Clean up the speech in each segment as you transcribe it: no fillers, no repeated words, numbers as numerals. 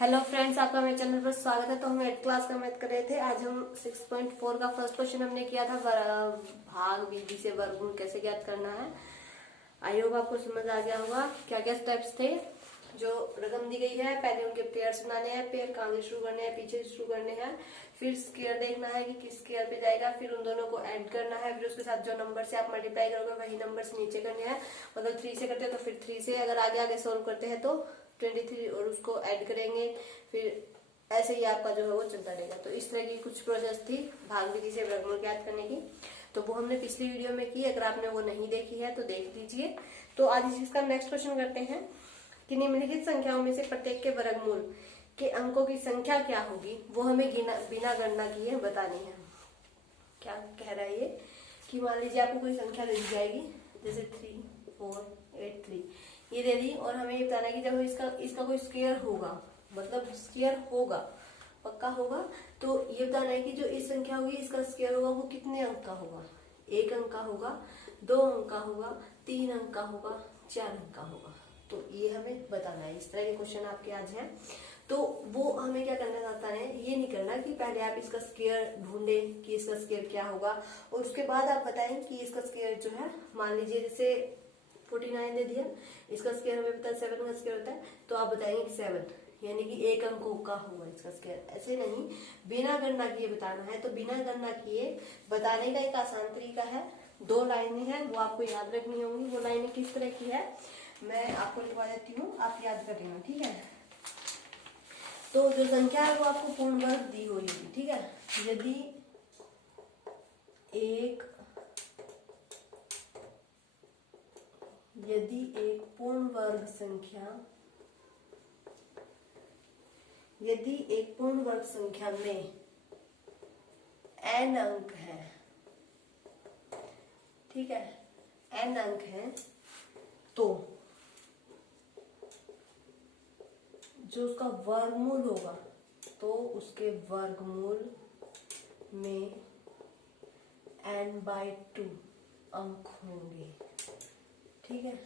Hello friends, आपका मेरे channel पर स्वागत है। तो हम 8th क्लास का मैथ कर रहे थे। आज हम 6.4 का फर्स्ट क्वेश्चन हमने किया था, भाग विधि से वर्गमूल कैसे ज्ञात करना है। आई होप आपको समझ आ गया होगा क्या क्या स्टेप्स थे। जो रकम दी गई है, पहले उनके पेयर्स बनाने हैं, पेयर कहाँ से शुरू करने हैं, पीछे से शुरू करने हैं, फिर स्क्वायर देखना है कि किस स्क्वायर पे जाएगा, फिर उन दोनों को ऐड करना है, फिर उसके साथ जो नंबर से आप मल्टीप्लाई करोगे वही नंबर से नीचे करने हैं। मतलब 3 से करते हैं तो फिर 3 से अगर आगे आगे सोल्व करते हैं तो 23 और उसको ऐड करेंगे। फिर ऐसे ही आपका जो है वो चलता रहेगा। तो इस तरह की कुछ प्रोसेस थी भाग विधि से वर्गमूल ज्ञात करने की। तो वो हमने पिछली वीडियो में की। अगर आपने वो नहीं देखी है तो देख लीजिए। तो आज इसका नेक्स्ट क्वेश्चन करते हैं कि निम्नलिखित संख्याओं में से प्रत्येक के वर्गमूल के अंकों की संख्या क्या होगी, वो हमें बिना गणना किए बतानी है। क्या कह रहा है ये कि मान लीजिए आपको कोई संख्या दे दी जाएगी, जैसे 3 4 8 3 ये दे दी, और हमें ये बताना है कि जब इसका कोई स्क्वायर होगा, मतलब स्क्वायर होगा, पक्का होगा, तो ये बताना है कि जो इस संख्या होगी इसका स्क्वायर होगा वो कितने अंक का होगा। 1 अंक का होगा, 2 अंक का होगा, 3 अंक का होगा, 4 अंक का होगा। तो ये हमें बताना है। इस तरह के क्वेश्चन आपके आज हैं। तो वो हमें क्या करना चाहता है, ये नहीं करना कि पहले आप इसका स्क्वायर ढूंढे कि इसका स्क्वायर क्या होगा, और उसके बाद आप बताएं कि इसका स्क्वायर जो है, मान लीजिए जैसे 49 दे दिया, इसका स्क्वायर हमें पता है 7 का स्क्वायर होता है, तो आप बताएंगे कि 7 यानी कि 1 अंकों का होगा इसका स्क्वायर। ऐसे नहीं, बिना गणना किए बताना है। तो बिना गणना किए बताने का एक आसान तरीका है। 2 लाइनें हैं, वो आपको याद रखनी होंगी। वो लाइनें किस तरह की है मैं आपको लिखवा देती हूँ, आप याद कर लेना, ठीक है। तो जो संख्या है वो आपको पूर्ण वर्ग दी हुई है, ठीक है। यदि एक पूर्ण वर्ग संख्या में n अंक है, ठीक है, n अंक है, तो जो उसका वर्गमूल होगा तो उसके वर्गमूल में n/2 अंक होंगे, ठीक है।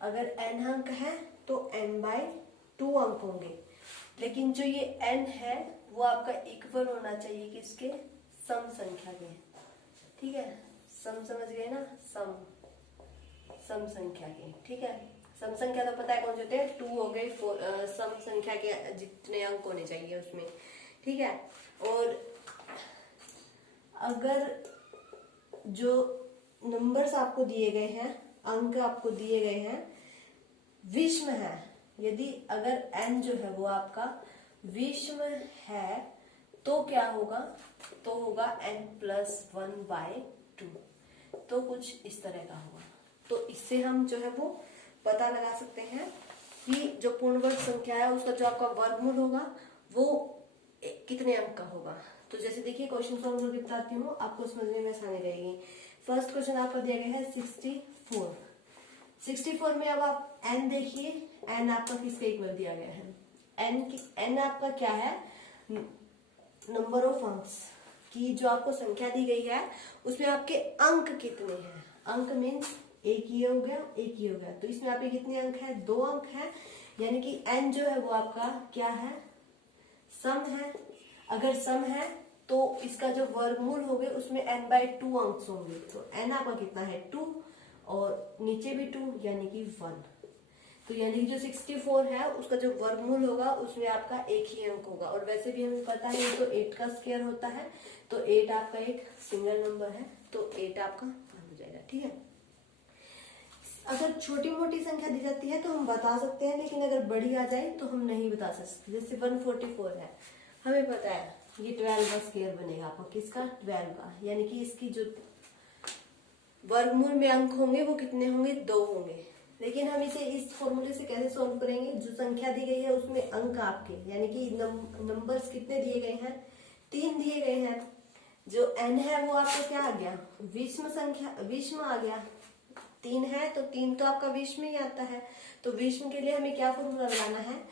अगर n अंक है तो n/2 अंक होंगे। लेकिन जो ये n है वो आपका इक्वल होना चाहिए किसके, सम संख्या के, ठीक है। सम समझ गए ना, सम संख्या के, ठीक है। सम संख्या तो पता है कौन से होते हैं, 2 हो गए, सम संख्या के जितने अंक होने चाहिए उसमें, ठीक है। और अगर जो नंबर्स आपको दिए गए हैं, अंक आपको दिए गए हैं, विषम है, यदि अगर n जो है वो आपका विषम है तो क्या होगा, तो होगा n+1/2। तो कुछ इस तरह का होगा। तो इससे हम जो है वो पता लगा सकते हैं कि जो पूर्ण वर्ग संख्या है उसका जो आपका वर्गमूल होगा वो कितने अंक का होगा। तो जैसे देखिए क्वेश्चन सॉल्व करके बताती हूँ, आपको समझने में आसानी रहेगी। फर्स्ट क्वेश्चन आपका दिया गया है 64 में अब आप n देखिए, n आपका किसके इक्वल दिया गया है, n आपका क्या है, नंबर ऑफ अंक्स की जो आपको संख्या दी गई है उसमें आपके अंक कितने हैं। अंक मीन्स एक ही हो गया, एक ही हो गया। तो इसमें आपके कितने अंक है, 2 अंक है, यानी कि n जो है वो आपका क्या है, सम है। अगर सम है तो इसका जो वर्गमूल हो गए उसमें n/2 अंक होंगे। तो n आपका कितना है 2, और नीचे भी 2 यानी कि 1। तो यानी कि जो 64 है उसका जो वर्गमूल होगा उसमें आपका एक ही अंक होगा। और वैसे भी हमें पता है तो 8 का स्क्वायर होता है, तो 8 आपका एक सिंगल नंबर है, तो 8 आपका 1 हो जाएगा, ठीक है। अगर छोटी मोटी संख्या दी जाती है तो हम बता सकते हैं, लेकिन अगर बड़ी आ जाए तो हम नहीं बता सकते। जैसे 144 है, हमें पता है ये 12 का स्क्वायर बनेगा आपका, किसका, 12 का, यानी कि इसकी जो वर्गमूल में अंक होंगे वो कितने होंगे, 2 होंगे। लेकिन हम इसे इस फॉर्मूले से कैसे सॉल्व करेंगे, जो संख्या दी गई है उसमें अंक आपके, यानी कि नंबर्स कितने दिए गए हैं, 3 दिए गए हैं। जो n है वो आपका क्या आ गया, विषम संख्या, विषम आ गया। 3 है तो 3 तो आपका विषम ही आता है। तो विषम के लिए हमें क्या फॉर्मूला लगाना है,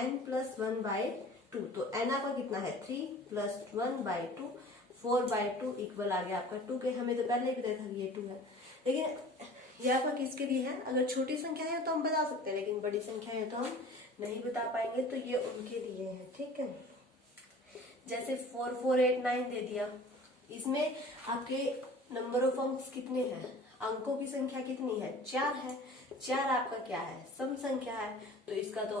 n+1/2। तो n आपका कितना है 3 + 1/2, 4/2 इक्वल आ गया आपका 2 के। हमें तो पहले ही पता था कि ये 2 है। लेकिन ये आपका किसके लिए है, अगर छोटी संख्या है तो हम बता सकते हैं, लेकिन बड़ी संख्या है तो हम नहीं बता पाएंगे तो ये उनके लिए है, ठीक है। जैसे 4489 दे दिया, इसमें आपके नंबर ऑफ अंक कितने हैं, अंकों की संख्या कितनी है, 4 है। 4 आपका क्या है, सम संख्या है, तो इसका तो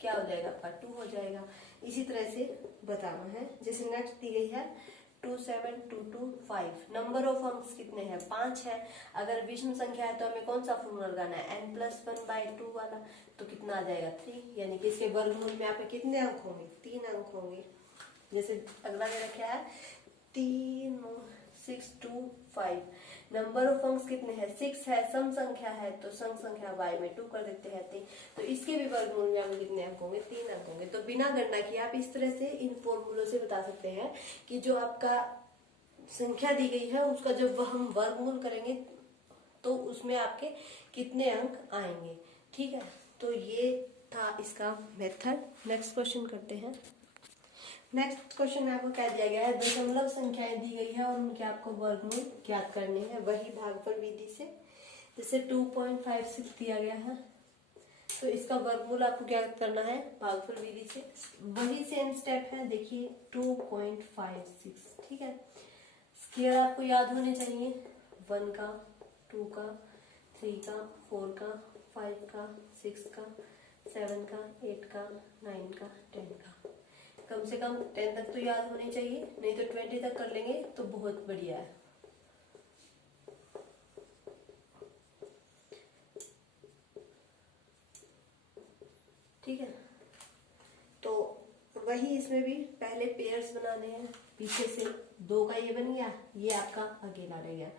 क्या हो जाएगा आपका 2 हो जाएगा। इसी तरह से बताना है। जैसे नेक्स्ट दी गई है 27225, नंबर ऑफ अंक्स कितने हैं, 5 है। अगर विषम संख्या है तो हमें कौन सा फॉर्मूला लगाना है, n+1/2 वाला, तो कितना आ जाएगा 3, यानी कि इसके वर्गमूल में आपके कितने अंक होंगे, 3 अंक होंगे। जैसे अगला दे रखा है 3625, नंबर ऑफ अंक्स कितने हैं, 6 है, सम संख्या है, तो सम संख्या y में 2 कर देते हैं 3, तो इसके भी वर्गमूल में हमें कितने अंक होंगे, 3 अंक होंगे। तो बिना गणना किए आप इस तरह से इन फॉर्मूलों से बता सकते हैं कि जो आपका संख्या दी गई है उसका जब हम वर्गमूल करेंगे तो उसमें आपके कितने अंक आएंगे, ठीक है। तो ये था इसका मेथड। नेक्स्ट क्वेश्चन करते हैं। नेक्स्ट क्वेश्चन में आपको क्या दिया गया है, दशमलव संख्याएं दी गई है और उनके आपको वर्गमूल ज्ञात करने हैं, वही भागफल विधि से। जैसे 2.56 दिया गया है, तो इसका वर्गमूल आपको ज्ञात करना है भागफल विधि से। वही सेम स्टेप है, देखिए 2.56, ठीक है। स्क्वायर आपको याद होने चाहिए, 1 का, 2 का, 3 का, 4 का, 5 का, 6 का, 7 का, 8 का, 9 का, 10 का। कम से कम 10 तक तो याद होने चाहिए, नहीं तो 20 तक कर लेंगे तो बहुत बढ़िया है। ठीक है, तो वही इसमें भी पहले पेयर्स बनाने हैं। पीछे से 2 का ये बन गया, ये आपका अकेला रह गया,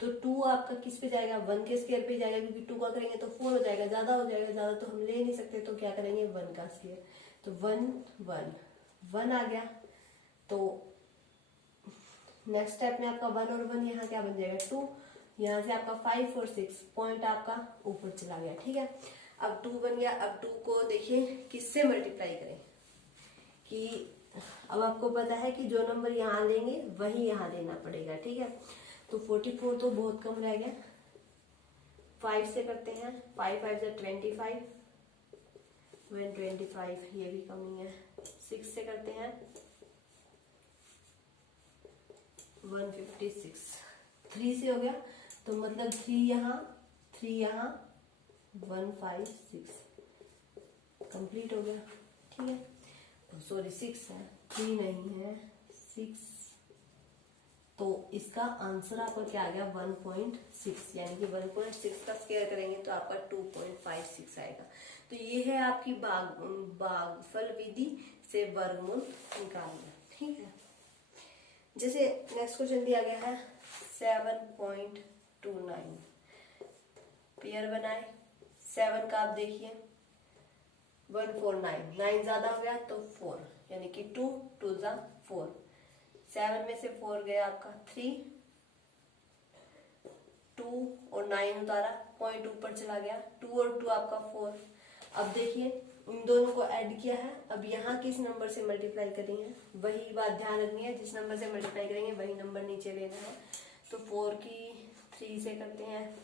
तो 2 आपका किस पे जाएगा, 1 के स्क्वायर पे जाएगा, क्योंकि 2 का करेंगे तो 4 हो जाएगा, ज्यादा हो जाएगा, ज्यादा तो हम ले नहीं सकते, तो क्या करेंगे 1 का स्क्वायर, तो 1 आ गया। तो नेक्स्ट स्टेप में आपका 1 और 1 यहाँ क्या बन जाएगा 2, यहाँ से आपका 5 और 6 पॉइंट आपका ऊपर चला गया, ठीक है। अब 2 बन गया। अब 2 को देखिए किससे मल्टीप्लाई करें, कि अब आपको पता है कि जो नंबर यहाँ लेंगे वही यहाँ लेना पड़ेगा, ठीक है। तो 44 तो बहुत कम रह गया, 5 से करते हैं, 5 5 से 25, 125 ये भी कम ही है। 6 से करते हैं 156, 3 से हो गया, तो मतलब 3 यहाँ 156 कंप्लीट हो गया, ठीक है। सॉरी 6 है, 3 नहीं है, 6, तो इसका आंसर आपका क्या आ गया 1.6, यानी कि 1.6 का स्क्वायर करेंगे तो आपका 2.56 आएगा। तो ये है आपकी भागफल विधि से वर्गमूल निकालना, ठीक है। जैसे नेक्स्ट क्वेश्चन दिया गया है 7.29, पेयर बनाए, 7 का आप देखिए 149, 9 ज्यादा हो गया तो 4, यानी कि 2 2 जा 4, 7 में से 4 गया आपका 3, 2 और 9 उतारा, पॉइंट ऊपर चला गया, 2 और 2 आपका 4। अब देखिए इन दोनों को ऐड किया है, अब यहाँ किस नंबर से मल्टीप्लाई करेंगे, वही बात ध्यान रखनी है, जिस नंबर से मल्टीप्लाई करेंगे वही नंबर नीचे लेना है। तो 4 की 3 से करते हैं,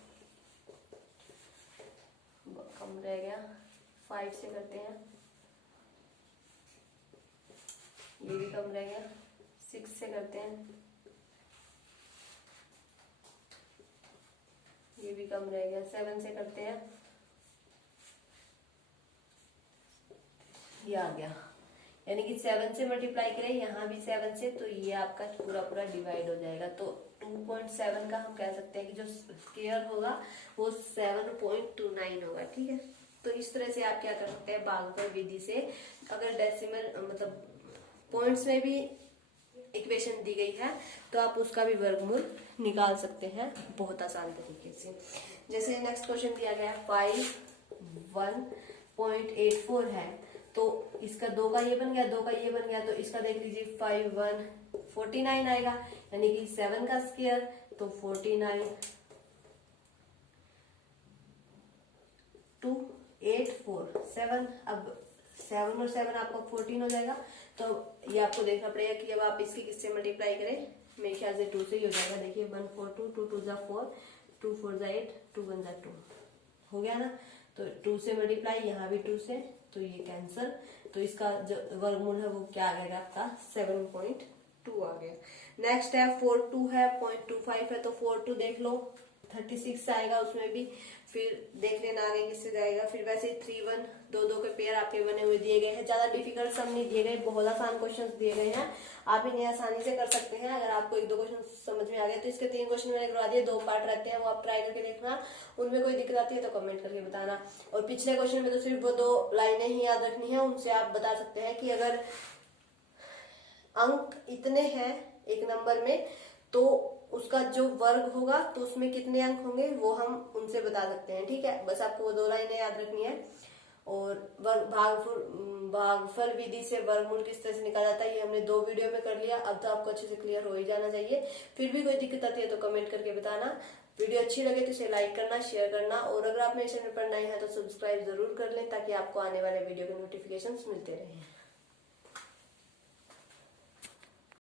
कम रह गया, 5 से करते हैं, ये भी कम रह गया, 6 से करते हैं, ये भी कम रह गया, 7 से करते हैं, ये आ गया, यानी कि 7 से मल्टीप्लाई करें यहाँ भी 7 से, तो ये आपका पूरा पूरा डिवाइड हो जाएगा। तो 2.7 का हम कह सकते हैं कि जो स्क्वायर होगा वो 7.29 होगा, ठीक है। तो इस तरह से आप क्या कर सकते हैं भागफल विधि से, अगर डेसिमल मतलब पॉइंट्स में भी इक्वेशन दी गई है तो आप उसका भी वर्गमूल निकाल सकते हैं बहुत आसान तरीके से। जैसे नेक्स्ट क्वेश्चन दिया गया 51.84 है, तो इसका 2 का ये बन गया, 2 का ये बन गया, तो इसका देख लीजिए 5149 आएगा, यानी कि 7 का स्क्वायर तो 49, 284 7, अब 7 और 7 आपका 14 हो जाएगा। तो ये आपको देखना पड़ेगा कि अब आप इसकी किससे मल्टीप्लाई करें, मेरे ख्याल से 2 से ही हो जाएगा। देखिए 142, 2 2 जा 4, 2 4 जा 8, 2 1 जा 2 हो गया ना। तो 2 से मल्टीप्लाई, यहाँ भी 2 से, तो ये कैंसल। तो इसका जो वर्गमूल है वो क्या आ गया आपका 7.2 आ गया। नेक्स्ट है 4/2 है, 0.25 है, तो 4/2 देख लो 36 आएगा उसमें भी। फिर देख लेना आगे किससे जाएगा। फिर वैसे 3/1 दो के पेयर आपके बने हुए दिए गए हैं। ज्यादा डिफिकल्ट सम नहीं दिए गए, बहुत आसान क्वेश्चंस दिए गए हैं, आप इन्हें आसानी से कर सकते हैं। अगर आपको 1-2 क्वेश्चन समझ में आ गए तो इसके 3 क्वेश्चन मैंने करवा दिए, 2 पार्ट रहते हैं, वो आप ट्राई करके देखना। उनमें कोई दिक्कत आती है तो कमेंट करके बताना। और पिछले क्वेश्चन में तो सिर्फ वो 2 लाइनें ही याद रखनी है, उनसे आप बता सकते हैं कि अगर अंक इतने हैं एक नंबर में तो उसका जो वर्ग होगा तो उसमें कितने अंक होंगे वो हम उनसे बता सकते हैं। ठीक है, बस आपको वो 2 लाइनें याद रखनी है। और भागफल विधि से वर्गमूल किस तरह से निकाला जाता है ये हमने 2 वीडियो में कर लिया। अब तो आपको अच्छे से क्लियर हो ही जाना चाहिए। फिर भी कोई दिक्कत आती है तो कमेंट करके बताना। वीडियो अच्छी लगे तो इसे लाइक करना, शेयर करना, और अगर आप मेरे चैनल पर नए हैं तो सब्सक्राइब जरूर कर लें ताकि आपको आने वाले वीडियो के नोटिफिकेशंस मिलते रहें।